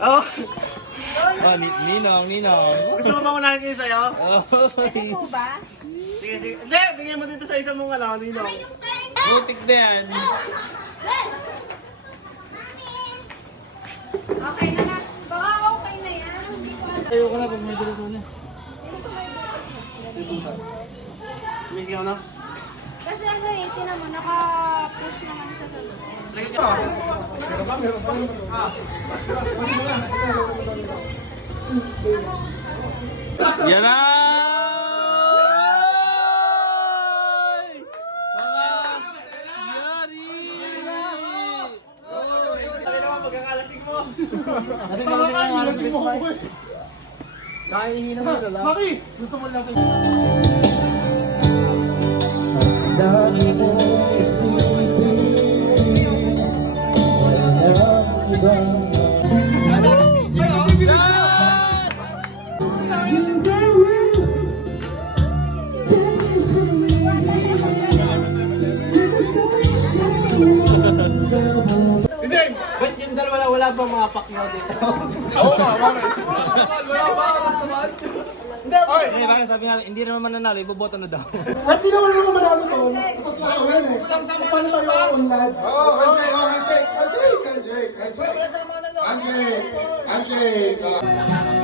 Oh, Oh, ninong. gusto mo ba unahin kayo sa'yo? Oh, Pwede po ba? Sige, sige. Hindi, bigyan mo dito sa isang mong ano, Nino. butik na yan. Okay na na. Baka okay na yan. Hindi ko alam. Ayoko na pag may dito na. Bigyan ko na. Kasi ano eh, tinan mo, naka-push naman siya sa loob. Yan na! Ano naman, pagkakalasing mo. Lasing mo. Nakahihingi naman ito lang. Maki, gusto mo lasing. Dami mo isipin, walang ibang Ba't yung dalawa wala pa mga pakyaw dito? Oo ba, mami? Oy, bakit sabi nga, hindi naman mananalo, iboboto na daw. At sino wala naman manalo to? Kasat lang ako yan eh. Paano tayo unlad? Handshake.